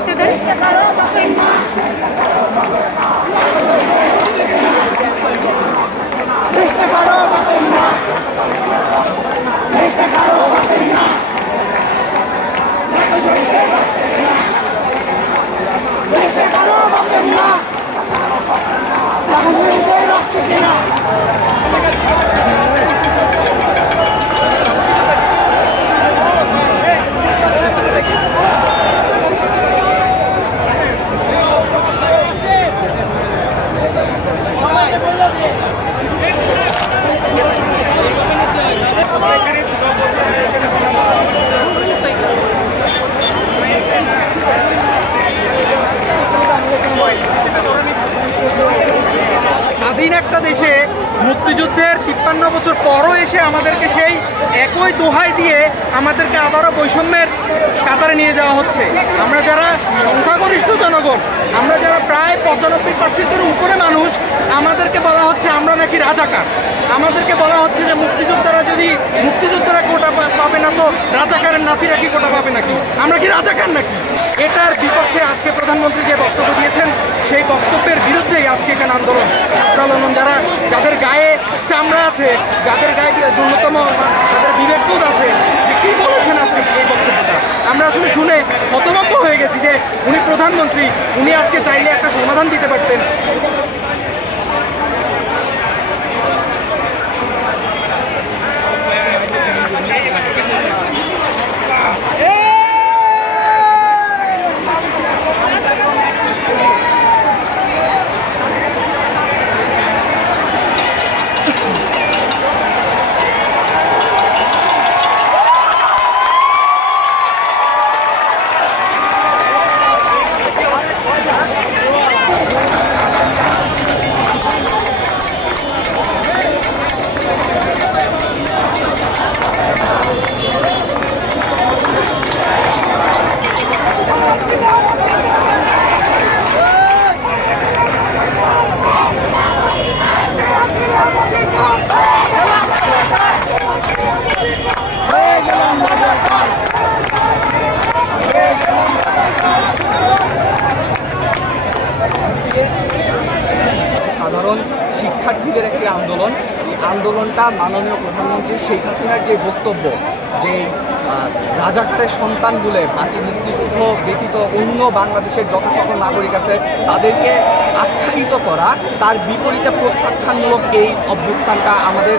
নিতে দেন। স্বাধীন একটা দেশে মুক্তিযুদ্ধের ৫৩ বছর পরও এসে আমাদেরকে সেই একই দোহাই দিয়ে আমাদেরকে আবারও বৈষম্যের কাতারে নিয়ে যাওয়া হচ্ছে। আমরা যারা সংখ্যাগরিষ্ঠ জনগণ, আমরা যারা প্রায় ৯৫% উপরে মানুষ, আমাদেরকে বলা হচ্ছে আমরা নাকি রাজাকার। আমাদেরকে বলা হচ্ছে যে মুক্তিযোদ্ধারা কোটা পাবে না, তো রাজাকারের নাতিরা কি কোটা পাবে নাকি? আমরা কি রাজাকার নাকি? এটার বিপক্ষে আজকে প্রধানমন্ত্রী যে বক্তব্য দিয়েছেন, সেই বক্তব্যের বিরুদ্ধেই আজকে এখানে আন্দোলন। যাদের গায়ে চামড়া আছে, যাদের গায়ে ন্যূনতম তাদের বিবেকবোধ আছে, যে কী বলেছেন আজকে এই বক্তব্যটা, আমরা আসলে শুনে হতভম্ব হয়ে গেছি যে উনি প্রধানমন্ত্রী, উনি আজকে চাইলে একটা সমাধান দিতে পারতেন। সাধারণ শিক্ষার্থীদের একটি আন্দোলন। এই আন্দোলনটা মাননীয় প্রধানমন্ত্রী শেখ হাসিনার যে বক্তব্য, যে রাজাকারের সন্তান বলে বাকি মুক্তিযুদ্ধ ব্যতীত অন্য বাংলাদেশের যত সকল নাগরিক আছে তাদেরকে আখ্যায়িত করা, তার বিপরীতে প্রত্যাখ্যানমূলক এই অভ্যুত্থানটা আমাদের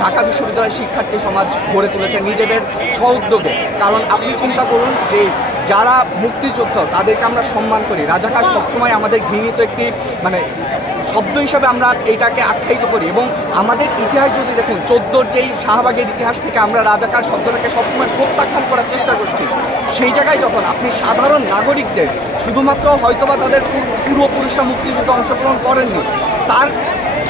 ঢাকা বিশ্ববিদ্যালয়ের শিক্ষার্থী সমাজ গড়ে তুলেছে নিজেদের স্বউদ্যোগে। কারণ আপনি চিন্তা করুন যে যারা মুক্তিযুদ্ধ তাদেরকে আমরা সম্মান করি, রাজাকার সবসময় আমাদের ঘৃণিত একটি শব্দ হিসাবে আমরা এইটাকে আখ্যায়িত করি। এবং আমাদের ইতিহাস যদি দেখুন, ১৪র যেই শাহবাগের ইতিহাস থেকে আমরা রাজাকার শব্দটাকে সবসময় প্রত্যাখ্যান করার চেষ্টা করছি। সেই জায়গায় যখন আপনি সাধারণ নাগরিকদের, শুধুমাত্র হয়তোবা তাদের পূর্বপুরুষরা মুক্তিযুদ্ধে অংশগ্রহণ করেননি, তার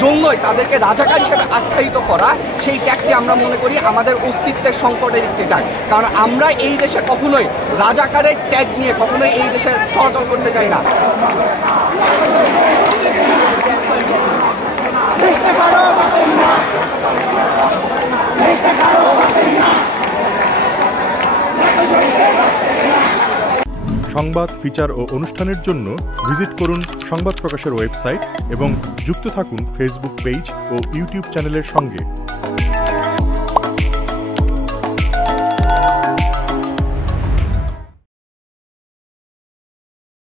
জন্যই তাদেরকে রাজাকার হিসেবে আখ্যায়িত করা, সেই ট্যাগটি আমরা মনে করি আমাদের অস্তিত্বের সংকটের একটি ট্যাগ। কারণ আমরা এই দেশে কখনোই রাজাকারের ট্যাগ নিয়ে কখনোই এই দেশে চলাচল করতে চাই না। সংবাদ, ফিচার ও অনুষ্ঠানের জন্য ভিজিট করুন সংবাদ প্রকাশের ওয়েবসাইট এবং যুক্ত থাকুন ফেসবুক পেজ ও ইউটিউব চ্যানেলের সঙ্গে।